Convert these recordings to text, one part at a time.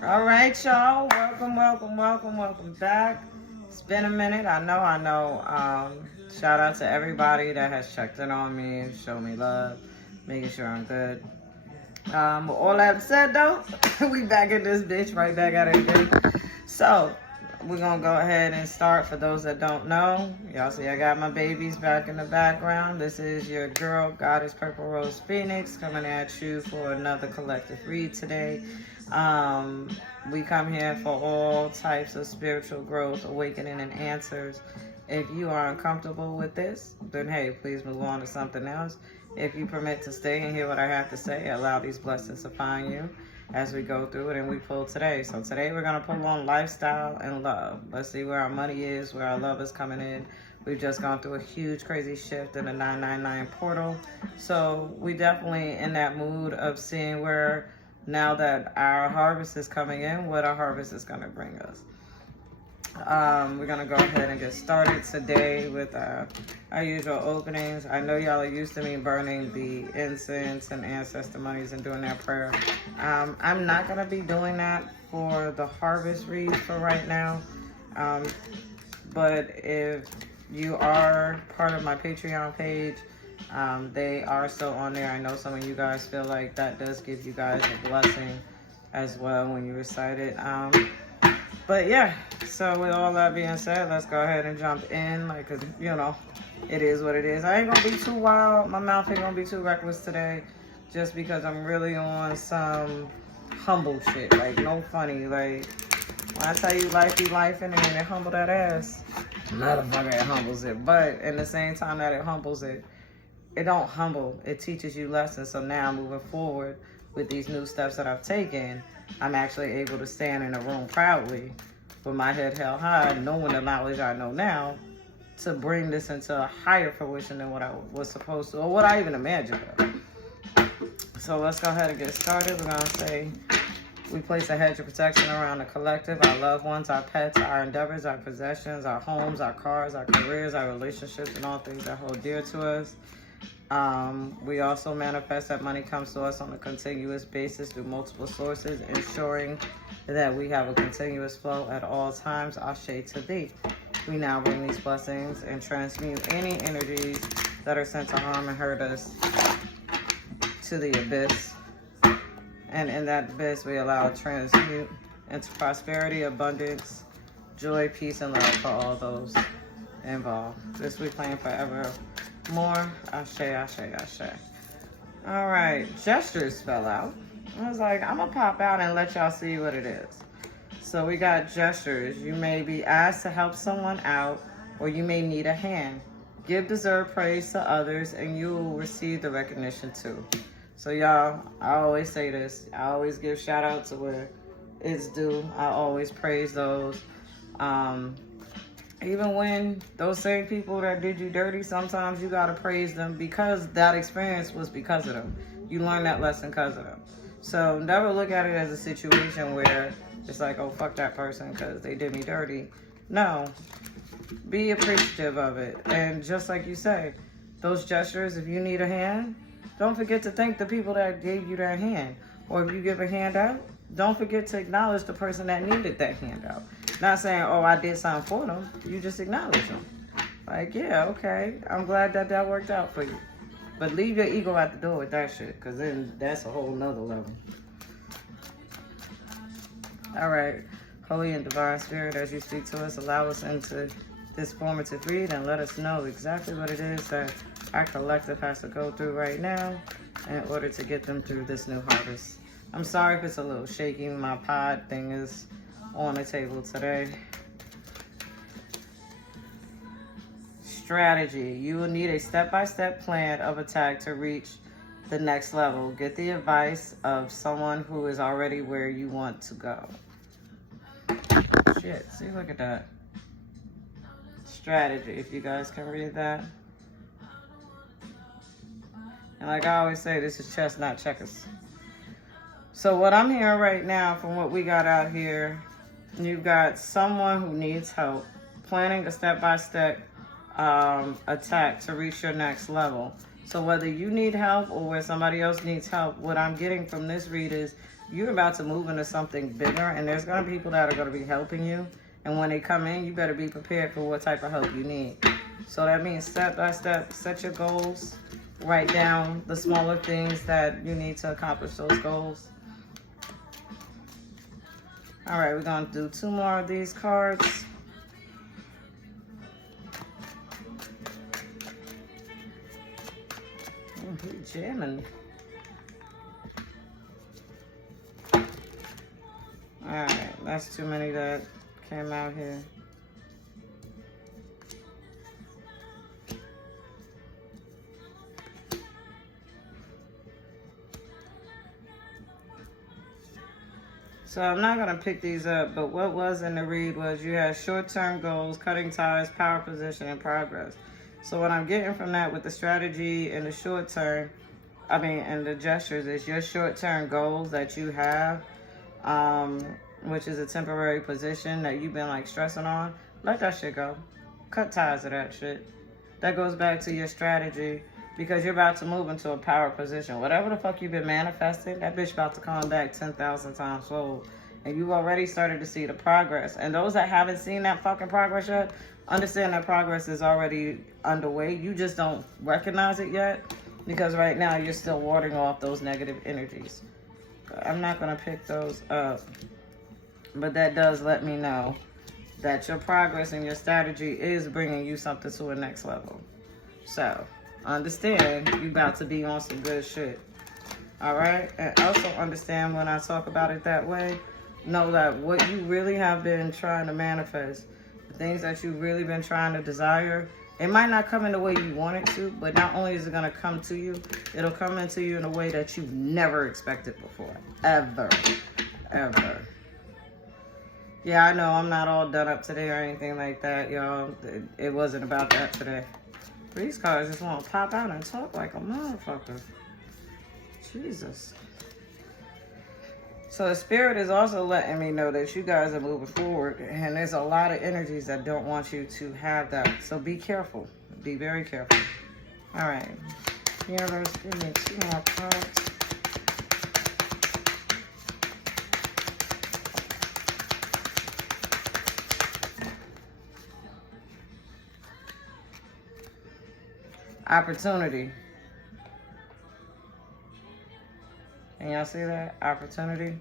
All right, y'all. Welcome back. It's been a minute. I know. Shout out to everybody that has checked in on me and showed me love, making sure I'm good. With all that said, though, we back in this bitch, right back at it again. So, we're going to go ahead and start. For those that don't know, y'all see I got my babies back in the background. This is your girl, Goddess Purple Rose Phoenix, coming at you for another collective read today. We come here for all types of spiritual growth, awakening, and answers. If you are uncomfortable with this, then hey, please move on to something else. If you permit to stay and hear what I have to say, allow these blessings to find you as we go through it and we pull today. So today we're going to pull on lifestyle and love. Let's see where our money is, where our love is coming in. We've just gone through a huge, crazy shift in the 999 portal. So we definitely in that mood of seeing where, now that our harvest is coming in, what our harvest is going to bring us. We're going to go ahead and get started today with our usual openings. I know y'all are used to me burning the incense and ancestor monies and doing that prayer. I'm not going to be doing that for the harvest read for right now. But if you are part of my Patreon page, they are still on there. I know some of you guys feel like that does give you guys a blessing as well when you recite it. But yeah, so with all that being said, let's go ahead and jump in. Like, cause you know, it is what it is. I ain't gonna be too wild. My mouth ain't gonna be too reckless today, just because I'm really on some humble shit. Like, no funny. Like, when I tell you life be life and it humble that ass, motherfucker, it humbles it. But in the same time that it humbles it, it don't humble. It teaches you lessons. So now moving forward with these new steps that I've taken, I'm actually able to stand in a room proudly with my head held high, knowing the knowledge I know now, to bring this into a higher fruition than what I was supposed to, or what I even imagined of. So let's go ahead and get started. We're going to say we place a hedge of protection around the collective, our loved ones, our pets, our endeavors, our possessions, our homes, our cars, our careers, our relationships, and all things that hold dear to us. We also manifest that money comes to us on a continuous basis through multiple sources, ensuring that we have a continuous flow at all times. Ashe to thee. We now bring these blessings and transmute any energies that are sent to harm and hurt us to the abyss. And in that abyss, we allow transmute into prosperity, abundance, joy, peace, and love for all those involved. This we claim forever. More. Ashe, ashe, ashe. All right. Gestures fell out. I was like, I'm going to pop out and let y'all see what it is. So we got gestures. You may be asked to help someone out, or you may need a hand. Give deserved praise to others, and you will receive the recognition too. So y'all, I always say this. I always give shout out to where it's due. I always praise those. Even when those same people that did you dirty, sometimes you gotta praise them because that experience was because of them. You learned that lesson because of them. So never look at it as a situation where it's like, oh, fuck that person because they did me dirty. No, be appreciative of it. And just like you say, those gestures, if you need a hand, don't forget to thank the people that gave you that hand. Or if you give a handout, don't forget to acknowledge the person that needed that handout. Not saying, oh, I did something for them. You just acknowledge them. Like, yeah, okay. I'm glad that that worked out for you. But leave your ego at the door with that shit, because then that's a whole nother level. All right. Holy and Divine Spirit, as you speak to us, allow us into this formative read and let us know exactly what it is that our collective has to go through right now in order to get them through this new harvest. I'm sorry if it's a little shaky. My pod thing is on the table today. Strategy. You will need a step-by-step plan of attack to reach the next level. Get the advice of someone who is already where you want to go. Shit, see, look at that. Strategy, if you guys can read that. And like I always say, this is chess, not checkers. So what I'm hearing right now from what we got out here, you've got someone who needs help planning a step-by-step attack to reach your next level. So whether you need help or where somebody else needs help, what I'm getting from this read is you're about to move into something bigger, and there's going to be people that are going to be helping you. And when they come in, you better be prepared for what type of help you need. So that means step by step, set your goals, write down the smaller things that you need to accomplish those goals. All right, we're going to do 2 more of these cards. He's jamming. Alright, that's too many that came out here. So I'm not going to pick these up, but what was in the read was you had short-term goals, cutting ties, power position, and progress. So what I'm getting from that with the strategy and the short term, and the gestures is your short-term goals that you have, which is a temporary position that you've been like stressing on. Let that shit go. Cut ties of that shit. That goes back to your strategy because you're about to move into a power position. Whatever the fuck you've been manifesting, that bitch about to come back 10,000 times fold. And you've already started to see the progress. And those that haven't seen that fucking progress yet, understand that progress is already underway. You just don't recognize it yet because right now you're still warding off those negative energies. I'm not going to pick those up, but that does let me know that your progress and your strategy is bringing you something to a next level. So understand you about to be on some good shit. All right. And also understand when I talk about it that way, know that what you really have been trying to manifest, the things that you've really been trying to desire, it might not come in the way you want it to, but not only is it going to come to you, it'll come into you in a way that you've never expected before. Ever. Yeah, I know I'm not all done up today or anything like that, y'all. It wasn't about that today. These cards just want to pop out and talk like a motherfucker. Jesus. So the spirit is also letting me know that you guys are moving forward, and there's a lot of energies that don't want you to have that. So be careful. Be very careful. All right. Universe, give me 2 more cards. Opportunity. Can y'all see that? Opportunity.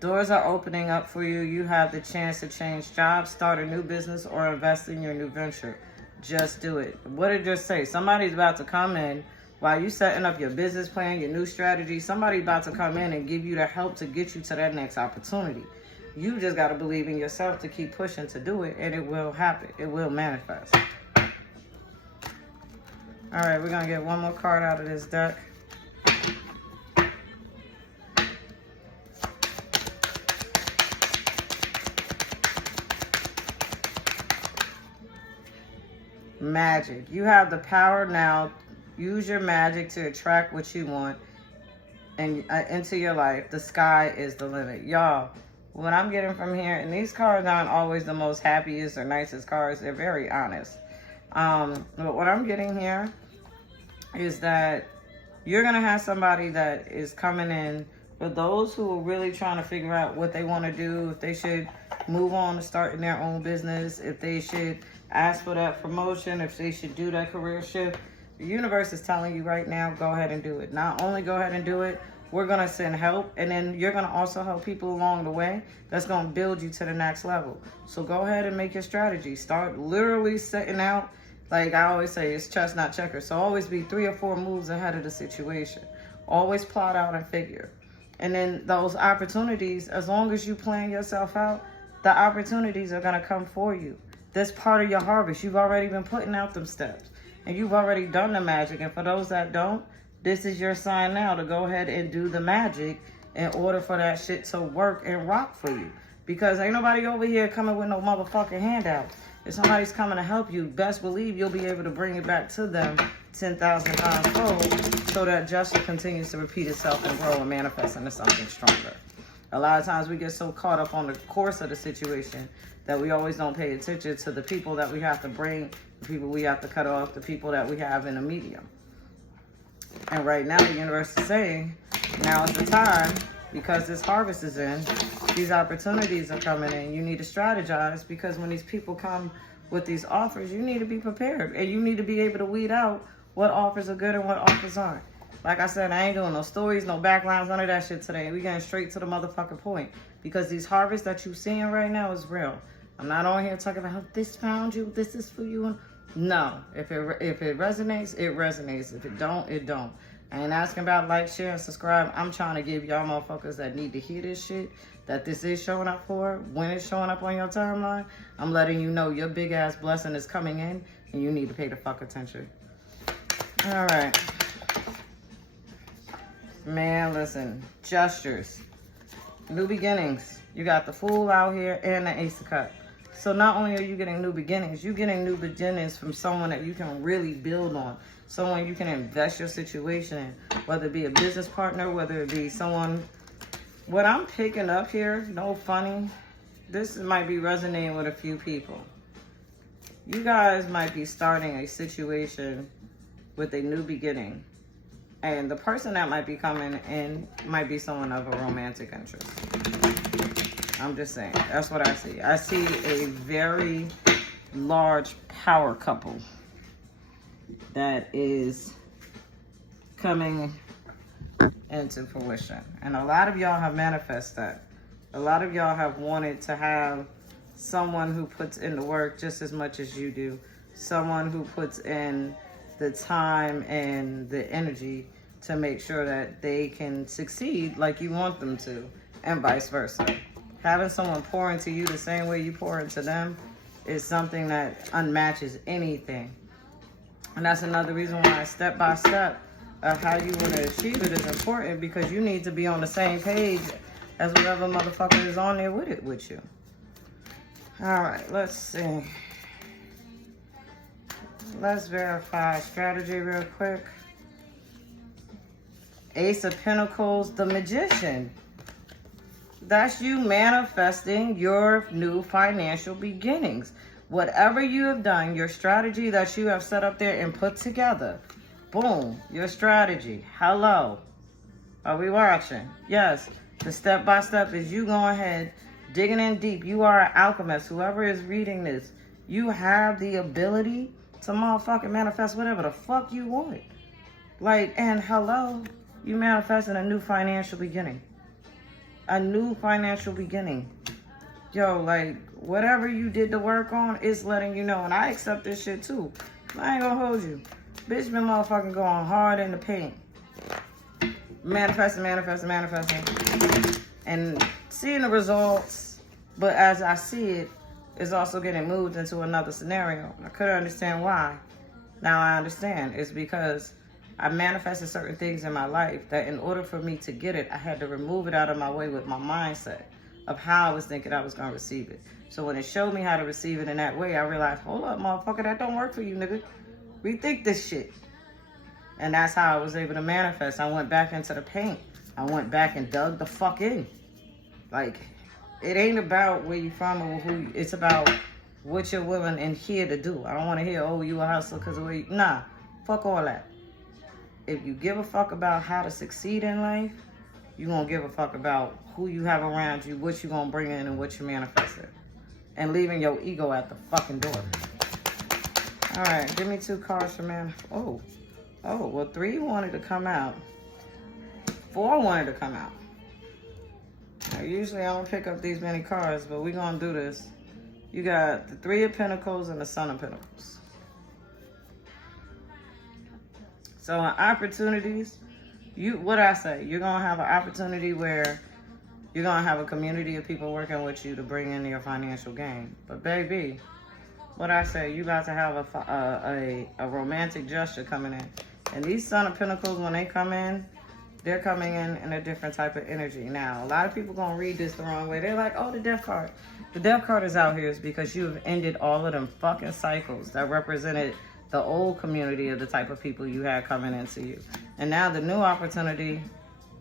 Doors are opening up for you. You have the chance to change jobs, start a new business, or invest in your new venture. Just do it. What did it just say? Somebody's about to come in while you setting up your business plan, your new strategy. Somebody's about to come in and give you the help to get you to that next opportunity. You just got to believe in yourself to keep pushing to do it, and it will happen. It will manifest. All right, we're going to get one more card out of this deck. Magic. You have the power now. Use your magic to attract what you want and into your life. The sky is the limit. Y'all, what I'm getting from here, and these cards aren't always the most happiest or nicest cards. They're very honest. But what I'm getting here is that you're going to have somebody that is coming in for those who are really trying to figure out what they want to do, if they should move on to starting their own business, if they should ask for that promotion, if they should do that career shift. The universe is telling you right now, go ahead and do it. Not only go ahead and do it, we're going to send help, and then you're going to also help people along the way that's going to build you to the next level. So go ahead and make your strategy. Start literally setting out. Like I always say, it's chess, not checkers. So always be 3 or 4 moves ahead of the situation. Always plot out and figure. And then those opportunities, as long as you plan yourself out, the opportunities are going to come for you. That's part of your harvest. You've already been putting out them steps. And you've already done the magic. And for those that don't, this is your sign now to go ahead and do the magic in order for that shit to work and rock for you. Because ain't nobody over here coming with no motherfucking handouts. If somebody's coming to help you, best believe you'll be able to bring it back to them 10,000 times fold so that justice continues to repeat itself and grow and manifest into something stronger. A lot of times we get so caught up on the course of the situation that we always don't pay attention to the people that we have to bring The people we have to cut off, the people that we have in the medium. And right now, the universe is saying, now is the time, because this harvest is in, these opportunities are coming in. You need to strategize, because when these people come with these offers, you need to be prepared. And you need to be able to weed out what offers are good and what offers aren't. Like I said, I ain't doing no stories, no backgrounds, none of that shit today. We getting straight to the motherfucking point. Because these harvests that you seeing right now is real. I'm not on here talking about how this found you, this is for you. No, if it resonates, it resonates. If it don't, it don't. I ain't asking about like, share, and subscribe. I'm trying to give y'all motherfuckers that need to hear this shit, that this is showing up for. When it's showing up on your timeline, I'm letting you know your big ass blessing is coming in, and you need to pay the fuck attention. All right. Man, listen. Gestures. New beginnings. You got the Fool out here and the Ace of Cups. So not only are you getting new beginnings, you're getting new beginnings from someone that you can really build on. Someone you can invest your situation in. Whether it be a business partner, whether it be someone... What I'm picking up here, no funny, this might be resonating with a few people. You guys might be starting a situation with a new beginning. And the person that might be coming in might be someone of a romantic interest. I'm just saying. That's what I see. I see a very large power couple that is coming into fruition. And a lot of y'all have manifested that. A lot of y'all have wanted to have someone who puts in the work just as much as you do. Someone who puts in the time and the energy to make sure that they can succeed like you want them to, and vice versa. Having someone pour into you the same way you pour into them is something that unmatches anything. And that's another reason why step by step of how you want to achieve it is important, because you need to be on the same page as whatever motherfucker is on there with it with you. All right, let's see. Let's verify strategy real quick. Ace of Pentacles, the Magician. That's you manifesting your new financial beginnings. Whatever you have done, your strategy that you have set up there and put together. Boom, your strategy. Hello. Are we watching? Yes. The step-by-step is you going ahead, digging in deep. You are an alchemist. Whoever is reading this, you have the ability to motherfucking manifest whatever the fuck you want. Like, and hello, you manifesting a new financial beginning. A new financial beginning. Yo, like, whatever you did the work on, it's letting you know. And I accept this shit too. I ain't gonna hold you. Bitch been motherfucking going hard in the paint. Manifesting. And seeing the results. But as I see it, it's also getting moved into another scenario. I couldn't understand why. Now I understand. It's because I manifested certain things in my life that in order for me to get it, I had to remove it out of my way with my mindset of how I was thinking I was going to receive it. So when it showed me how to receive it in that way, I realized, hold up, motherfucker, that don't work for you, nigga. Rethink this shit. And that's how I was able to manifest. I went back into the paint. I went back and dug the fuck in. Like, it ain't about where you from or who you, it's about what you're willing and here to do. I don't want to hear, oh, you a hustler because of where you, nah, fuck all that. If you give a fuck about how to succeed in life, you're going to give a fuck about who you have around you, what you're going to bring in, and what you're manifesting. And leaving your ego at the fucking door. All right, give me 2 cards for man. Oh, well, 3 wanted to come out. 4 wanted to come out. Now, usually I don't pick up these many cards, but we're going to do this. You got the 3 of Pentacles and the Son of Pentacles. So in opportunities, what I say, you're going to have an opportunity where you're going to have a community of people working with you to bring in your financial gain. But baby, what I say, you got to have a romantic gesture coming in. And these Son of Pentacles, when they come in, they're coming in a different type of energy. Now, a lot of people going to read this the wrong way. They're like, oh, the Death card. The Death card is out here is because you have ended all of them fucking cycles that represented the old community of the type of people you had coming into you. And now the new opportunity,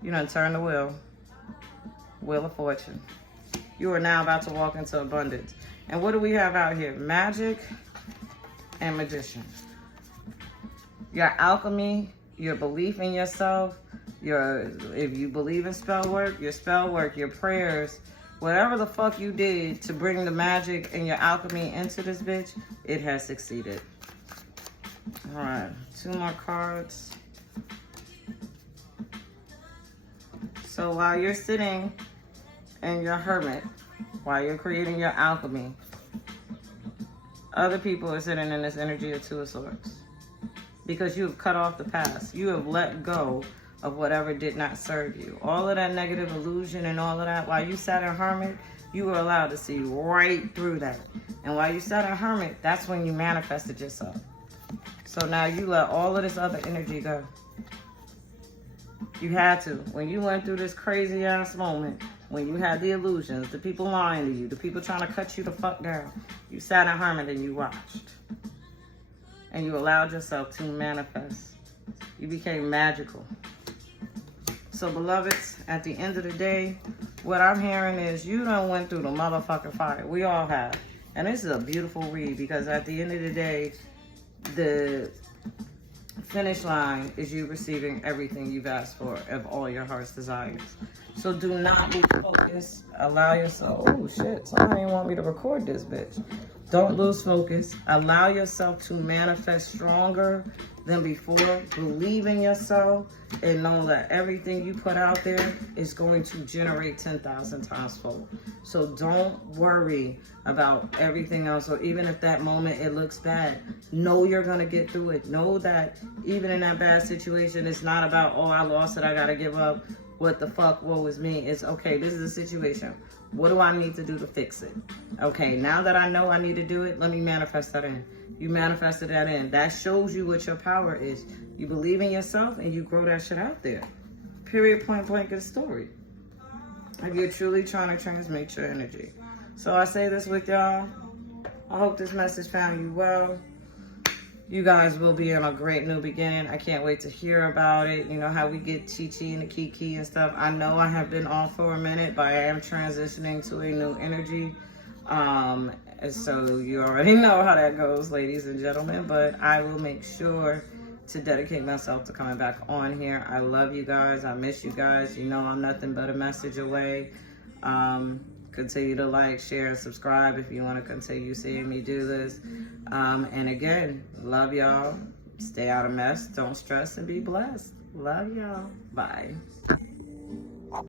you done turn the wheel of fortune. You are now about to walk into abundance. And what do we have out here? Magic and magician. Your alchemy, your belief in yourself, if you believe in spell work, your prayers, whatever the fuck you did to bring the magic and your alchemy into this bitch, it has succeeded. All right, 2 more cards. So while you're sitting in your hermit, while you're creating your alchemy, other people are sitting in this energy of 2 of Swords. Because you have cut off the past. You have let go of whatever did not serve you. All of that negative illusion and all of that, while you sat in hermit, you were allowed to see right through that. And while you sat in hermit, that's when you manifested yourself. So now you let all of this other energy go. You had to. When you went through this crazy ass moment, when you had the illusions, the people lying to you, the people trying to cut you the fuck down, you sat in hermit and you watched. And you allowed yourself to manifest. You became magical. So beloveds, at the end of the day, what I'm hearing is you done went through the motherfucking fire. We all have. And this is a beautiful read because at the end of the day, the finish line is you receiving everything you've asked for of all your heart's desires. So do not lose focus. Allow yourself, oh shit, somebody want me to record this bitch. Don't lose focus. Allow yourself to manifest stronger than before. Believe in yourself and know that everything you put out there is going to generate 10,000 times fold. So don't worry about everything else, or even if that moment it looks bad, know you're going to get through it. Know that even in that bad situation, it's not about, oh, I lost it, I got to give up. What the fuck, woe is me. It's okay, this is a situation. What do I need to do to fix it? Okay, now that I know I need to do it, let me manifest that in. You manifested that in. That shows you what your power is. You believe in yourself and you grow that shit out there. Period, point blank of the story. If you're truly trying to transmute your energy. So I say this with y'all. I hope this message found you well. You guys will be in a great new beginning. I can't wait to hear about it. You know how we get Chi-Chi and the Kiki and stuff. I know I have been off for a minute, but I am transitioning to a new energy. So you already know how that goes, ladies and gentlemen. But I will make sure to dedicate myself to coming back on here. I love you guys. I miss you guys. You know I'm nothing but a message away. Continue to like, share, and subscribe if you want to continue seeing me do this. And again, love y'all. Stay out of mess. Don't stress and be blessed. Love y'all. Bye.